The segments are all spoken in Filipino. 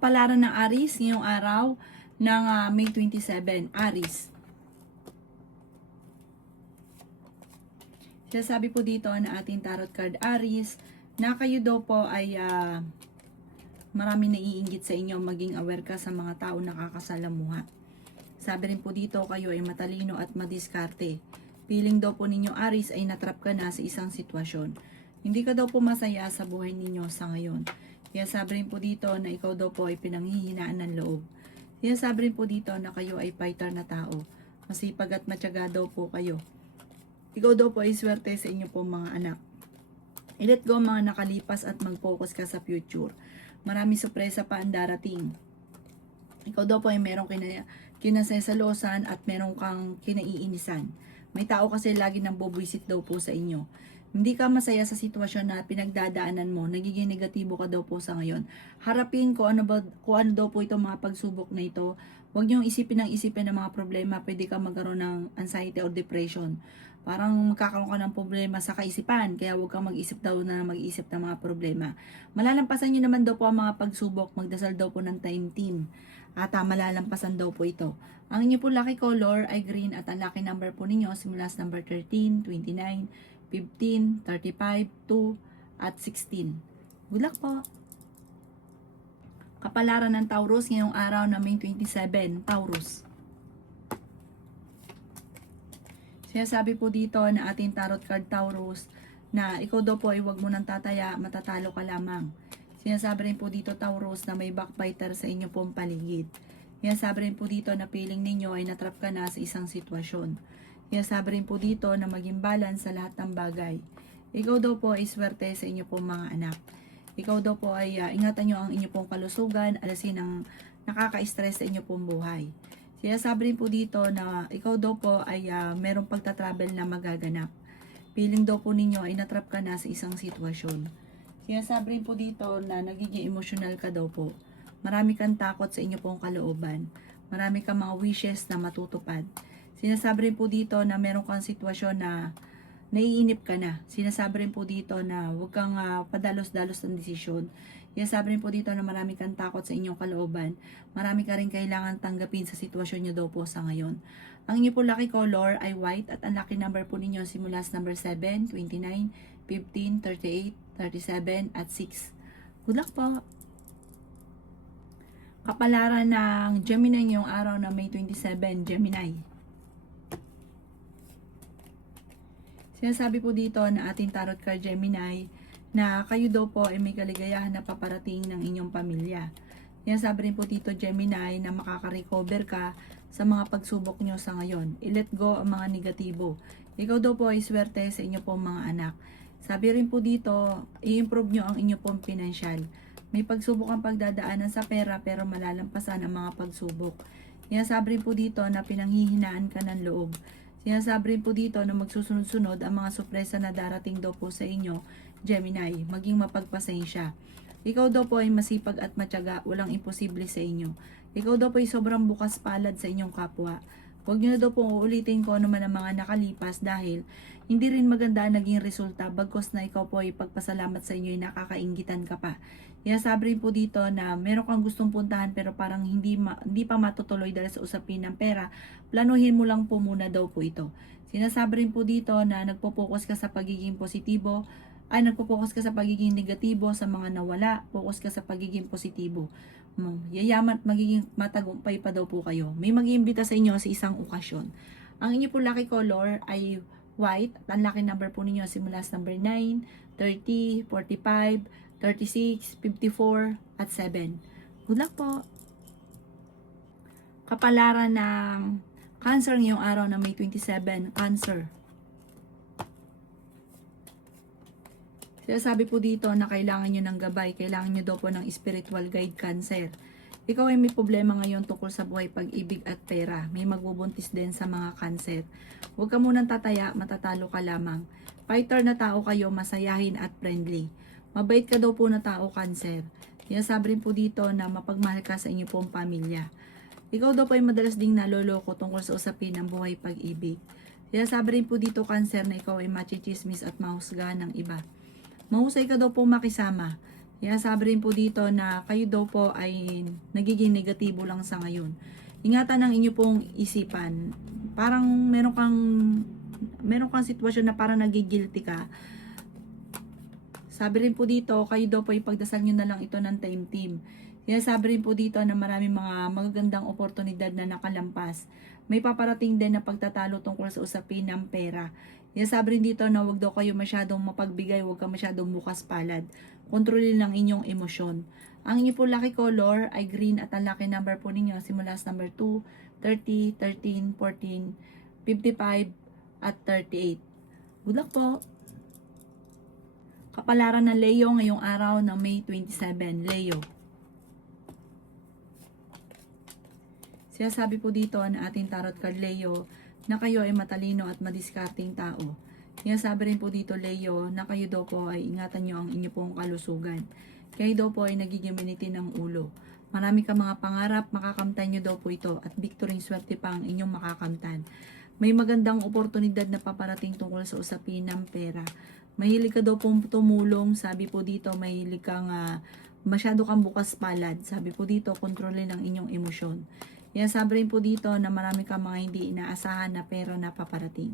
Kapalaran ng Aries ngayong araw ng May 27, Aries. Sinasabi po dito na ating tarot card Aries na kayo daw po ay marami naiinggit sa inyo, maging aware ka sa mga tao nakakasalamuha. Sabi rin po dito kayo ay matalino at madiskarte. Feeling daw po ninyo Aries ay natrap ka na sa isang sitwasyon. Hindi ka daw po masaya sa buhay ninyo sa ngayon. Kaya sabi rin po dito na ikaw daw po ay pinanghihinaan ng loob. Kaya sabi rin po dito na kayo ay fighter na tao. Masipag at matyaga daw po kayo. Ikaw daw po ay swerte sa inyo po mga anak. I-let go ang mga nakalipas at mag-focus ka sa future. Marami sorpresa pa ang darating. Ikaw daw po ay merong kinasesalosan at merong kang kinaiinisan. May tao kasi lagi nang bubwisit daw po sa inyo. Hindi ka masaya sa sitwasyon na pinagdadaanan mo, nagiging negatibo ka daw po sa ngayon. Harapin kung ano daw po itong mga pagsubok na ito. Huwag niyong isipin ng mga problema, pwede ka magkaroon ng anxiety or depression. Parang magkakaroon ka ng problema sa kaisipan, kaya huwag kang mag-isip ng mga problema. Malalampasan niyo naman daw po ang mga pagsubok, magdasal daw po ng time team. At malalampasan daw po ito. Ang inyo po lucky color ay green at ang lucky number po ninyo simula sa number 13, 29, 15, 35, 2, at 16. Good luck po! Kapalaran ng Taurus ngayong araw na May 27, Taurus. Sinasabi po dito na ating tarot card Taurus na ikaw daw po ay huwag mo nang tataya, matatalo ka lamang. Sinasabi rin po dito Taurus na may backbiter sa inyo pong paligid. Sinasabi rin po dito na feeling ninyo ay natrap ka na sa isang sitwasyon. Sinasabi rin po dito na maging balance sa lahat ng bagay. Ikaw daw po ay swerte sa inyo pong mga anak. Ikaw daw po ay ingatan nyo ang inyo pong kalusugan, alasin ang nakaka-stress sa inyo pong buhay. Sinasabi rin po dito na ikaw daw po ay merong pagta-travel na magaganap. Feeling daw po ninyo ay natrap ka na sa isang sitwasyon. Sinasabi rin po dito na nagiging emotional ka daw po. Marami kang takot sa inyo pong kalooban. Marami kang mga wishes na matutupad. Sinasabi rin po dito na meron kang sitwasyon na naiinip ka na. Sinasabi rin po dito na huwag kang padalos-dalos ng desisyon. Sinasabi rin po dito na marami kang takot sa inyong kalooban. Marami ka rin kailangan tanggapin sa sitwasyon nyo daw po sa ngayon. Ang inyo po lucky color ay white at ang lucky number po ninyo simula sa number 7, 29, 15, 38, 37, at 6. Good luck po! Kapalaran ng Gemini ngayong araw na May 27, Gemini. Sinasabi po dito na ating tarot card Gemini na kayo daw po ay may kaligayahan na paparating ng inyong pamilya. Sinasabi rin po dito Gemini na makaka-recover ka sa mga pagsubok nyo sa ngayon. I-let go ang mga negatibo. Ikaw daw po ay swerte sa inyo pong mga anak. Sabi rin po dito, i-improve nyo ang inyo pong financial. May pagsubok ang pagdadaanan sa pera pero malalampasan ang mga pagsubok. Sinasabi rin po dito na pinanghihinaan ka ng loob. Sinasabi rin po dito na magsusunod-sunod ang mga sorpresa na darating daw po sa inyo, Gemini, maging mapagpasensya. Ikaw daw po ay masipag at matyaga, walang imposible sa inyo. Ikaw daw po ay sobrang bukas palad sa inyong kapwa. Huwag nyo na daw po uulitin ko ano man ang mga nakalipas dahil hindi rin maganda naging resulta bagkos na ikaw po ay pagpasalamat sa inyo ay nakakainggitan ka pa. Sinasabi rin po dito na meron kang gustong puntahan pero parang hindi pa matutuloy dahil sa usapin ng pera. Planuhin mo lang po muna daw po ito. Sinasabi rin po dito na nagpo-focus ka sa pagiging positibo, nagpo-focus ka sa pagiging negatibo sa mga nawala, focus ka sa pagiging positibo. Yayaman at magiging matagumpay pa daw po kayo. May mag-iimbita sa inyo sa isang okasyon. Ang inyo po lucky color ay white at ang lucky number po ninyo simula sa number 9, 30, 45, 36, 54, at 7. Good luck po! Kapalaran ng Cancer ngayong araw na May 27, Cancer. Sinasabi po dito na kailangan nyo ng gabay, kailangan nyo daw po ng spiritual guide Cancer. Ikaw ay may problema ngayon tungkol sa buhay, pag-ibig at pera. May magbubuntis din sa mga Cancer. Huwag ka munang tataya, matatalo ka lamang. Fighter na tao kayo, masayahin at friendly. Mabait ka daw po na tao Cancer. Sinasabi rin po dito na mapagmahal ka sa inyo pong pamilya. Ikaw daw po ay madalas ding naloloko tungkol sa usapin ng buhay pag-ibig. Sinasabi rin po dito Cancer na ikaw ay machichismis at mahusgahan ng iba. Mahusay ka daw po makisama. Kaya sabi rin po dito na kayo daw po ay nagiging negatibo lang sa ngayon. Ingatan ang inyo pong isipan. Parang meron kang sitwasyon na parang nagigilty ka. Sabi rin po dito, kayo daw po ipagdasal nyo na lang ito ng time team. Kaya sabi rin po dito na maraming mga magagandang oportunidad na nakalampas. May paparating din na pagtatalo tungkol sa usapin ng pera. Kaya sabi rin dito na wag daw kayo masyadong mapagbigay, wag ka masyadong bukas palad. Kontrolin lang inyong emosyon. Ang inyo po lucky color ay green at ang lucky number po ninyo simula sa number 2, 30, 13, 14, 55 at 38. Good luck po! Kapalaran ng Leo ngayong araw ng May 27. Leo. Sinasabi po dito na ating tarot card Leo na kayo ay matalino at madiskarteng tao. Sinasabi rin po dito Leo na kayo daw po ay ingatan nyo ang inyo pong kalusugan. Kayo daw po ay nagiging minitin ng ulo. Marami ka mga pangarap, makakamtan nyo daw po ito at victory swerte pa ang inyong makakamtan. May magandang oportunidad na paparating tungkol sa usapin ng pera. Mahilig ka daw pong tumulong, sabi po dito, mahilig kang masyado kang bukas palad. Sabi po dito, kontrolin ang inyong emosyon. Yan sabi rin po dito na marami kang mga hindi inaasahan na pera na paparating.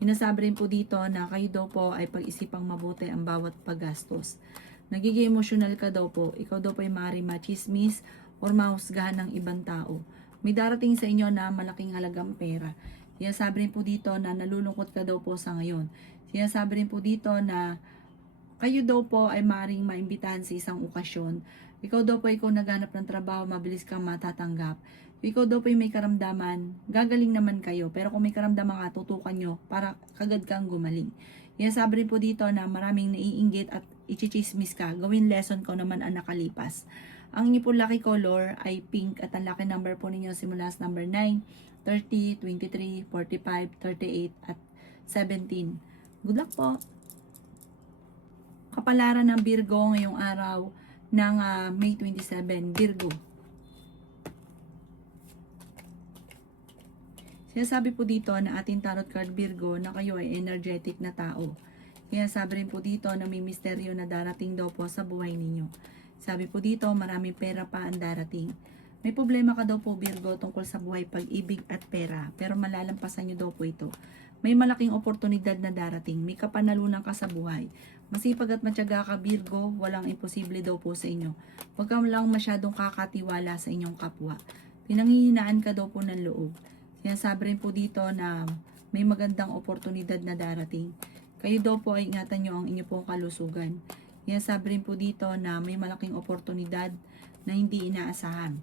Inasabi rin po dito na kayo daw po ay pag-isipang mabuti ang bawat paggastos. Nagiging emotional ka daw po, ikaw daw po ay maaaring machismis or mahusgahan ng ibang tao. May darating sa inyo na malaking halagang pera. Sinasabi rin po dito na nalulungkot ka daw po sa ngayon. Sinasabi rin po dito na kayo daw po ay maaaring maimbitahan sa isang okasyon. Ikaw daw po ikaw naghanap ng trabaho, mabilis kang matatanggap. Ikaw daw po may karamdaman, gagaling naman kayo. Pero kung may karamdaman ka, tutukan nyo para kagad kang gumaling. Sinasabi rin po dito na maraming naiinggit at ichichismis ka. Gawin lesson ko naman ang nakalipas. Ang inyo po lucky color ay pink at ang lucky number po ninyo simula sa number 9, 30, 23, 45, 38 at 17. Good luck po! Kapalaran ng Virgo ngayong araw ng May 27. Virgo. Sinasabi po dito na ating tarot card Virgo na kayo ay energetic na tao. Kaya sabi rin po dito na may misteryo na darating daw po sa buhay ninyo. Sabi po dito maraming pera pa ang darating. May problema ka daw po Virgo tungkol sa buhay, pag-ibig at pera. Pero malalampasan nyo daw po ito. May malaking oportunidad na darating. May kapanalunan ka sa buhay. Masipag at matyaga ka Virgo, walang imposible daw po sa inyo. Huwag ka lang masyadong kakatiwala sa inyong kapwa. Pinanghihinaan ka daw po ng loob. Sinasabi rin po dito na may magandang oportunidad na darating. Kayo daw po ay ingatan nyo ang inyo pong kalusugan. Sinasabi rin po dito na may malaking oportunidad na hindi inaasahan.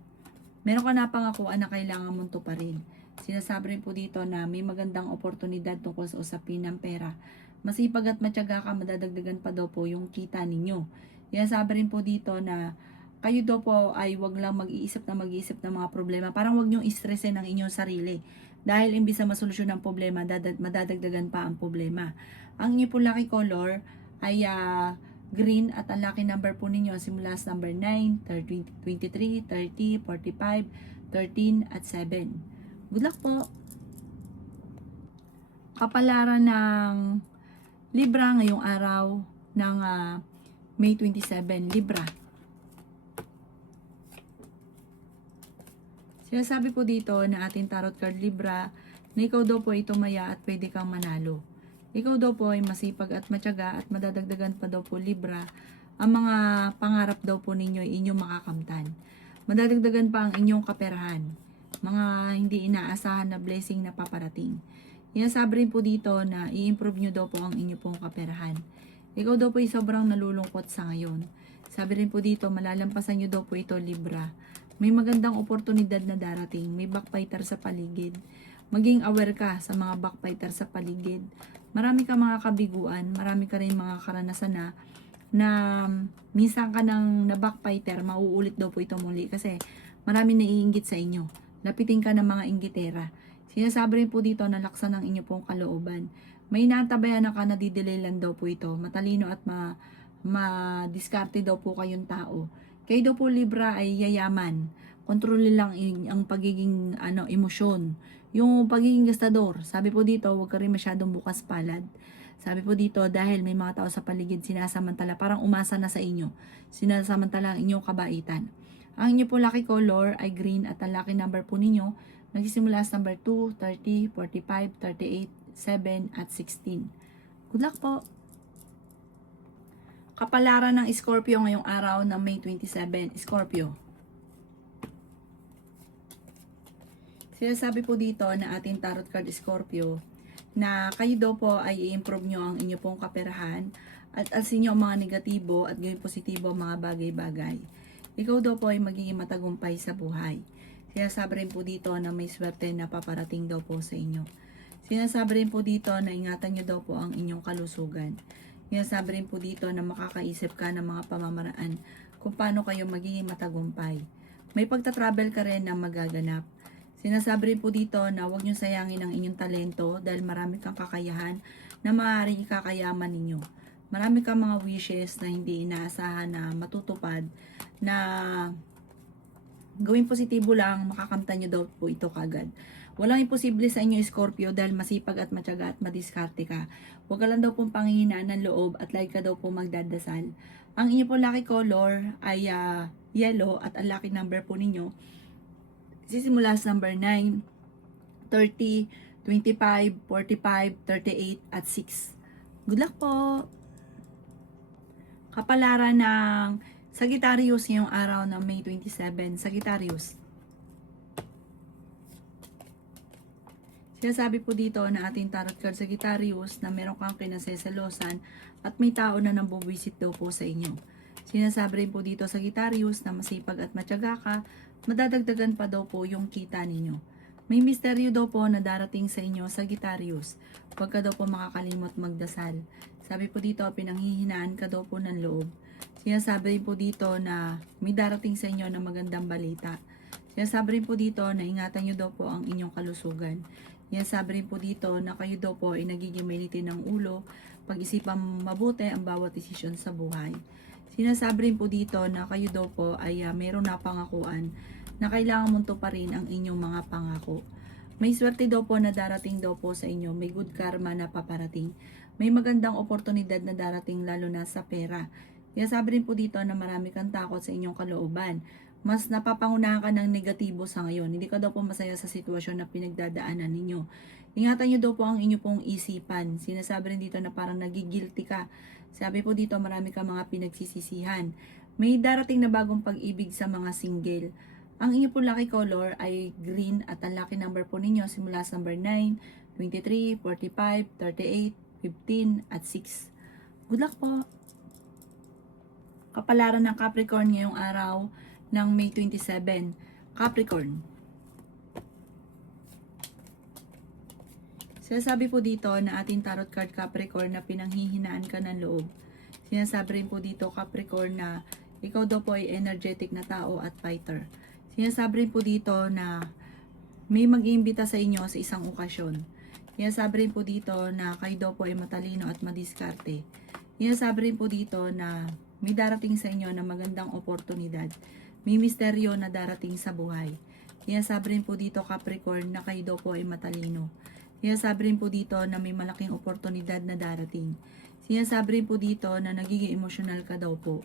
Meron ka na pangakuan na kailangan mong tuparin. Sinasabi rin po dito na may magandang oportunidad tungkol sa usapin ng pera. Masipag at matyaga ka, madadagdagan pa daw po yung kita ninyo. Sinasabi rin po dito na kayo daw po ay wag lang mag-iisip ng mga problema. Parang wag nyo istresin ang inyong sarili. Dahil imbis na masolusyon ang problema, madadagdagan pa ang problema. Ang inyo po lucky color ay green at ang lucky number po ninyo simula sa number 9, 23, 30, 45, 13 at 7. Good luck po! Kapalaran ng Libra ngayong araw ng May 27. Libra. Sinasabi po dito na ating tarot card Libra na ikaw daw po ay tumaya at pwede kang manalo. Ikaw daw po ay masipag at matyaga at madadagdagan pa daw po Libra. Ang mga pangarap daw po ninyo ay inyong makakamtan. Madadagdagan pa ang inyong kaperahan. Mga hindi inaasahan na blessing na paparating. Sinasabi rin po dito na i-improve nyo daw po ang inyong pong kaperahan. Ikaw daw po ay sobrang nalulungkot sa ngayon. Sabi rin po dito, malalampasan nyo daw po ito Libra. May magandang oportunidad na darating. May backbiter sa paligid. Maging aware ka sa mga backbiter sa paligid. Marami ka mga kabiguan. Marami ka rin mga karanasan na minsan ka nang na backbiter, mauulit daw po ito muli. Kasi marami naiinggit sa inyo. Lapitin ka ng mga inggitera. Sinasabi rin po dito na laksan ang inyo pong kalooban. May inatabayan na ka na didelay lang daw po ito. Matalino at ma-diskarte daw po kayong tao. Kayo daw po Libra ay yayaman. Kontrolin lang ang pagiging emosyon. Yung pagiging gastador. Sabi po dito, huwag ka rin masyadong bukas palad. Sabi po dito, dahil may mga tao sa paligid sinasamantala, parang umasa na sa inyo. Sinasamantala ang inyong kabaitan. Ang inyo po lucky color ay green at ang lucky number po ninyo nagsisimula sa number 2, 30, 45, 38, 7 at 16. Good luck po! Kapalaran ng Scorpio ngayong araw ng May 27. Scorpio. Sinasabi po dito na ating tarot card Scorpio na kayo daw po ay i-improve nyo ang inyo pong kaperahan at alsin nyo ang mga negatibo at gawin positibo ang mga bagay-bagay. Ikaw daw po ay magiging matagumpay sa buhay. Sinasabi rin po dito na may swerte na paparating daw po sa inyo. Sinasabi rin po dito na ingatan nyo daw po ang inyong kalusugan. Sinasabi rin po dito na makakaisip ka ng mga pamamaraan kung paano kayo magiging matagumpay. May pagta-travel ka rin na magaganap. Sinasabi rin po dito na huwag nyo sayangin ang inyong talento dahil marami kang kakayahan na maaaring ikakayaman ninyo. Marami kang mga wishes na hindi inaasahan na matutupad na gawin positibo lang, makakamtan nyo daw po ito kagad. Walang imposible sa inyo Scorpio dahil masipag at matyaga at madiskarte ka. Huwag ka lang daw pong panghihinaan ng loob at like ka daw po magdadasal. Ang inyo po lucky color ay yellow at ang lucky number po ninyo sisimula sa number 9, 30, 25, 45, 38 at 6. Good luck po! Kapalaran ng Sagittarius ngayong araw ng May 27. Sagittarius. Sinasabi po dito na ating tarot card Sagittarius na meron kang kinaseselosan at may tao na nambubuwisit daw po sa inyo. Sinasabi rin po dito Sagittarius na masipag at matyaga ka, madadagdagan pa daw po yung kita ninyo. May misteryo daw po na darating sa inyo Sagittarius. Huwag ka daw po makakalimot magdasal. Sabi po dito, pinanghihinaan ka daw po ng loob. Sinasabi rin po dito na may darating sa inyo na magandang balita. Sinasabi rin po dito na ingatan nyo daw po ang inyong kalusugan. Sinasabi rin po dito na kayo daw po ay nagiging mainitin ng ulo, pag-isipan mabuti ang bawat desisyon sa buhay. Sinasabi rin po dito na kayo daw po ay mayroon na pangakuan na kailangan mong tuparin ang inyong mga pangako. May swerte daw po na darating daw po sa inyo, may good karma na paparating. May magandang oportunidad na darating lalo na sa pera. Sinasabi rin po dito na marami kang takot sa inyong kalooban. Mas napapangunahan ka ng negatibo sa ngayon. Hindi ka daw po masaya sa sitwasyon na pinagdadaanan ninyo. Ingatan nyo daw po ang inyo pong isipan. Sinasabi rin dito na parang nagigilty ka. Sabi po dito marami kang mga pinagsisisihan. May darating na bagong pag-ibig sa mga single. Ang inyo po lucky color ay green at ang lucky number po ninyo simula sa number 9, 23, 45, 38, 15 at 6. Good luck po! Kapalaran ng Capricorn ngayong araw ng May 27. Capricorn. Sinasabi po dito na ating tarot card Capricorn na pinanghihinaan ka ng loob. Sinasabi rin po dito Capricorn na ikaw daw po ay energetic na tao at fighter. Sinasabi rin po dito na may mag-iimbita sa inyo sa isang okasyon. Sinasabi rin po dito na kayo daw po ay matalino at madiskarte. Sinasabi rin po dito na may darating sa inyo na magandang oportunidad. May misteryo na darating sa buhay. Sinasabi rin po dito Capricorn na kayo daw po ay matalino. Sinasabi rin po dito na may malaking oportunidad na darating. Sinasabi rin po dito na nagiging emosyonal ka daw po.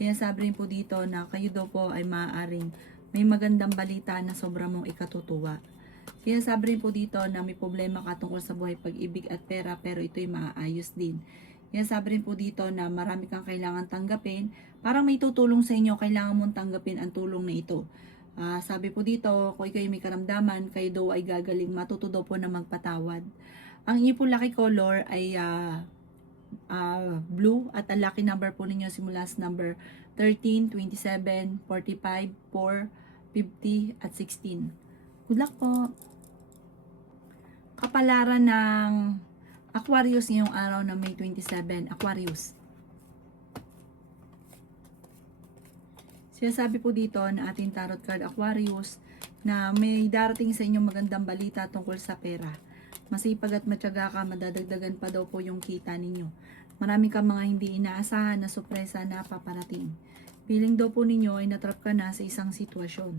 Sinasabi rin po dito na kayo daw po ay maaaring may magandang balita na sobra mong ikatutuwa. Sinasabi rin po dito na may problema ka tungkol sa buhay, pag-ibig at pera pero ito'y maaayos din. Sinasabi rin po dito na marami kang kailangan tanggapin. Parang may tutulong sa inyo, kailangan mong tanggapin ang tulong na ito. Sabi po dito, kung ikaw may karamdaman, kayo daw ay gagaling, matuto daw po na magpatawad. Ang inyo po lucky color ay blue at ang lucky number po ninyo simula sa number 13, 27, 45, 4, 50 at 16. Good luck po! Kapalaran ng Aquarius ngayong araw ng May 27. Aquarius. Sinasabi po dito na ating tarot card Aquarius na may darating sa inyong magandang balita tungkol sa pera. Masipag at matyaga ka, madadagdagan pa daw po yung kita ninyo. Marami kang mga hindi inaasahan na sorpresa na paparating. Feeling daw po ninyo ay natrap ka na sa isang sitwasyon.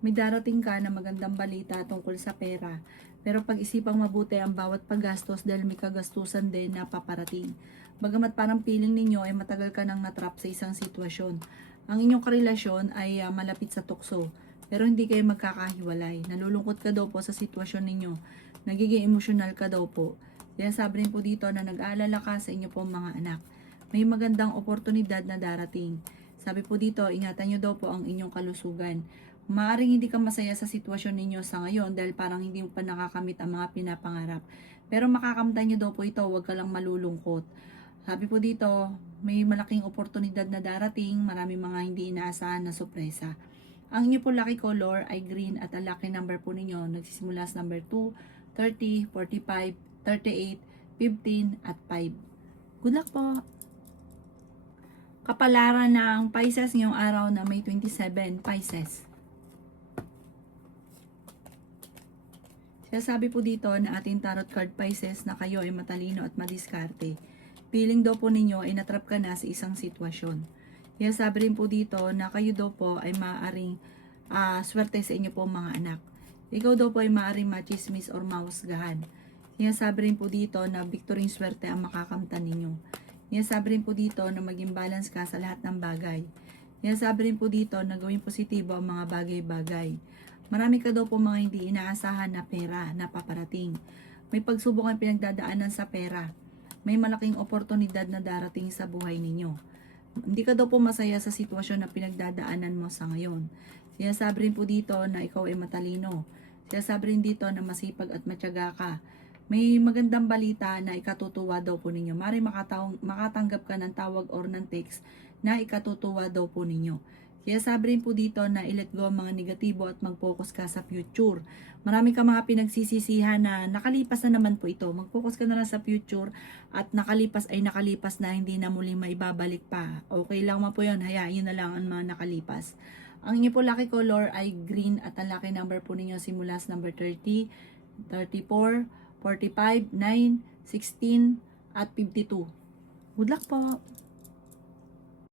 May darating ka na magandang balita tungkol sa pera. Pero pag-isipang mabuti ang bawat paggastos dahil may kagastusan din na paparating. Bagamat parang feeling ninyo ay matagal ka nang natrap sa isang sitwasyon. Ang inyong karelasyon ay malapit sa tukso. Pero hindi kayo magkakahiwalay. Nalulungkot ka daw po sa sitwasyon ninyo. Nagiging emosyonal ka daw po. Kaya sabi rin po dito na nag-aalala ka sa inyo pong mga anak. May magandang oportunidad na darating. Sabi po dito, ingatan nyo daw po ang inyong kalusugan. Maaring hindi ka masaya sa sitwasyon ninyo sa ngayon dahil parang hindi mo pa nakakamit ang mga pinapangarap. Pero makakamtan nyo daw po ito, huwag ka lang malulungkot. Sabi po dito, may malaking oportunidad na darating, marami mga hindi inaasahan na sorpresa. Ang inyo po lucky color ay green at ang lucky number po ninyo nagsisimula sa number 2, 30, 45, 38, 15 at 5. Good luck po! Kapalaran ng Pisces ngayong araw na May 27, Pisces. Sabi po dito na ating tarot card Pisces na kayo ay matalino at madiskarte. Feeling daw po ninyo ay natrap ka na sa isang sitwasyon. Kaya sabi rin po dito na kayo daw po ay maaaring swerte sa inyo po mga anak. Ikaw daw po ay maaaring machismis or mahusgahan. Kaya sabi rin po dito na victory swerte ang makakamtan ninyo. Kaya sabi rin po dito na maging balance ka sa lahat ng bagay. Kaya sabi rin po dito na gawing positibo ang mga bagay-bagay. Marami ka daw po mga hindi inaasahan na pera na paparating. May pagsubok ang pinagdadaanan sa pera. May malaking oportunidad na darating sa buhay ninyo. Hindi ka daw po masaya sa sitwasyon na pinagdadaanan mo sa ngayon. Kaya sabi rin po dito na ikaw ay matalino. Kaya sabi rin dito na masipag at matyaga ka. May magandang balita na ikatutuwa daw po ninyo. Mari makatanggap ka ng tawag or ng text na ikatutuwa daw po ninyo. Kaya sabi rin po dito na i-let go ang mga negatibo at mag-focus ka sa future. Marami ka mga pinagsisisihan na nakalipas na naman po ito. Mag-focus ka na lang sa future at nakalipas ay nakalipas na, hindi na muli maibabalik pa. Okay lang mo po yun. Hayaan na lang ang mga nakalipas. Ang inyo po lucky color ay green at ang lucky number po ninyo simula sa number 30, 34, 45, 9, 16 at 52. Good luck po!